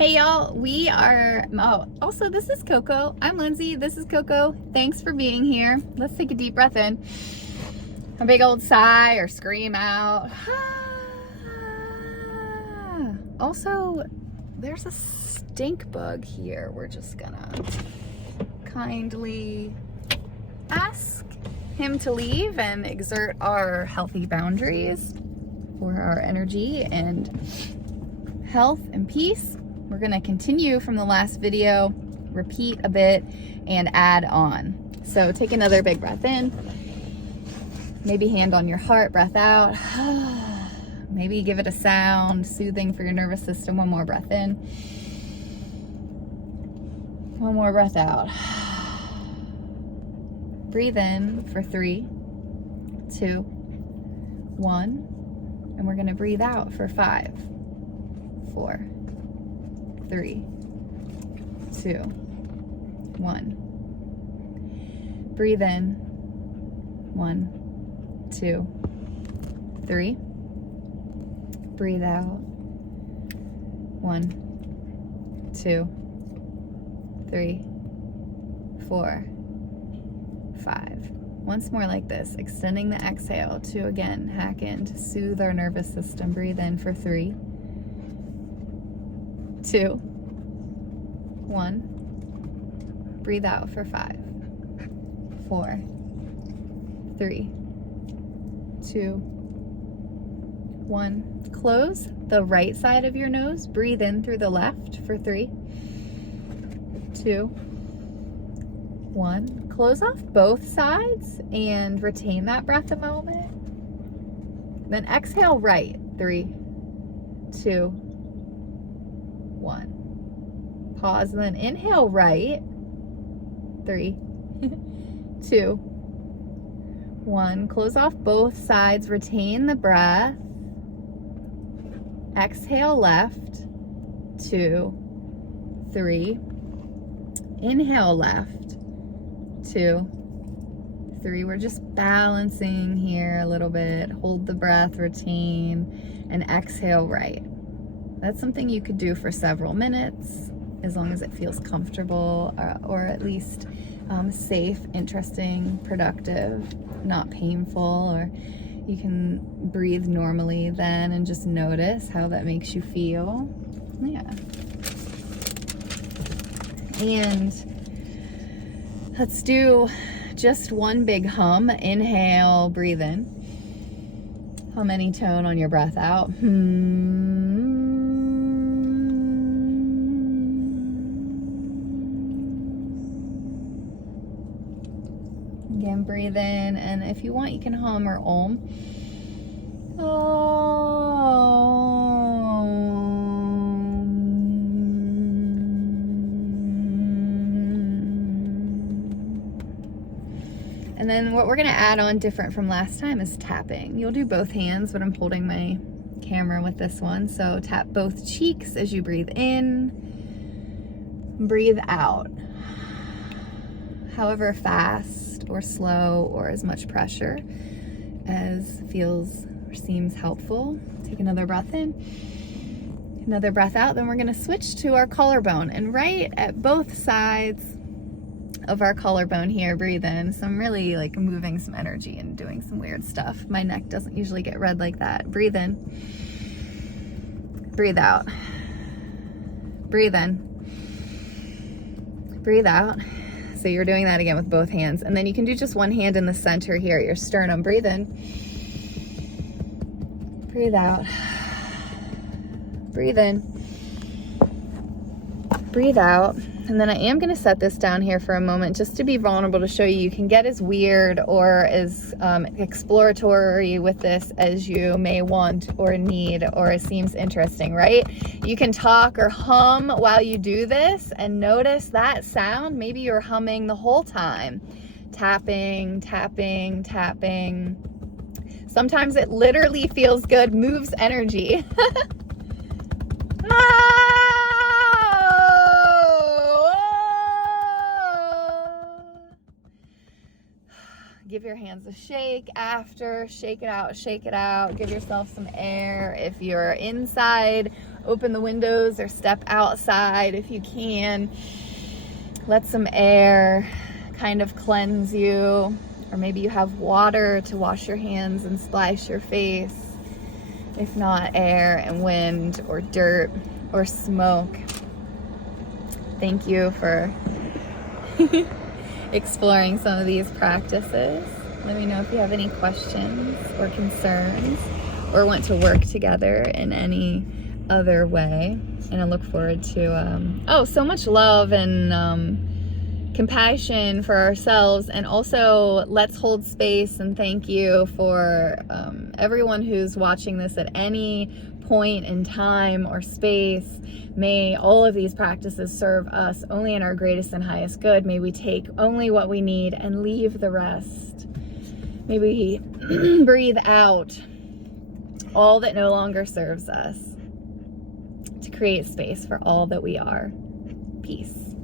Hey y'all, we are, also this is Coco. I'm Lindsay, this is Coco. Thanks for being here. Let's take a deep breath in. A big old sigh or scream out. Also, there's a stink bug here. We're just gonna kindly ask him to leave and exert our healthy boundaries for our energy and health and peace. We're gonna continue from the last video, repeat a bit, and add on. So take another big breath in. Maybe hand on your heart, breath out. Maybe give it a sound, soothing for your nervous system. One more breath in. One more breath out. Breathe in for 3, 2, 1. And we're gonna breathe out for 5, 4, 3, 2, 1. Breathe in. 1, 2, 3. Breathe out. 1, 2, 3, 4, 5. Once more like this, extending the exhale to again hack in to soothe our nervous system. Breathe in for 3, 2, 1. Breathe out for 5, 4, 3, 2, 1. Close the right side of your nose. Breathe in through the left for 3, 2, 1. Close off both sides and retain that breath a moment. Then exhale right. 3, 2, 1. Pause, and then inhale right. 3, 2, 1. Close off both sides. Retain the breath. Exhale left. 2, 3. Inhale left. 2, 3. We're just balancing here a little bit. Hold the breath, retain, and exhale right. That's something you could do for several minutes, as long as it feels comfortable, or at least safe, interesting, productive, not painful. Or you can breathe normally then and just notice how that makes you feel. Yeah. And let's do just one big hum. Inhale, breathe in. Hum any tone on your breath out. Again, breathe in, and if you want, you can hum or om. And then what we're gonna add on different from last time is tapping. You'll do both hands, but I'm holding my camera with this one. So tap both cheeks as you breathe in, breathe out. However fast or slow or as much pressure as feels or seems helpful. Take another breath in, another breath out. Then we're gonna switch to our collarbone, and right at both sides of our collarbone here, breathe in. So I'm really like moving some energy and doing some weird stuff. My neck doesn't usually get red like that. Breathe in, breathe out, breathe in, breathe out. So you're doing that again with both hands. And then you can do just one hand in the center here at your sternum. Breathe in, breathe out, breathe in, breathe out. And then I am gonna set this down here for a moment just to be vulnerable, to show you can get as weird or as exploratory with this as you may want or need, or it seems interesting, right? You can talk or hum while you do this and notice that sound. Maybe you're humming the whole time. Tapping, tapping, tapping. Sometimes it literally feels good, moves energy. Give your hands a shake after. Shake it out, shake it out. Give yourself some air. If you're inside, open the windows or step outside if you can. Let some air kind of cleanse you. Or maybe you have water to wash your hands and splash your face. If not, air and wind or dirt or smoke. Thank you for exploring some of these practices. Let me know if you have any questions or concerns or want to work together in any other way. And I look forward to, so much love and compassion for ourselves, and also let's hold space and thank you for everyone who's watching this at any point in time or space. May all of these practices serve us only in our greatest and highest good. May we take only what we need and leave the rest. May we breathe out all that no longer serves us to create space for all that we are. Peace.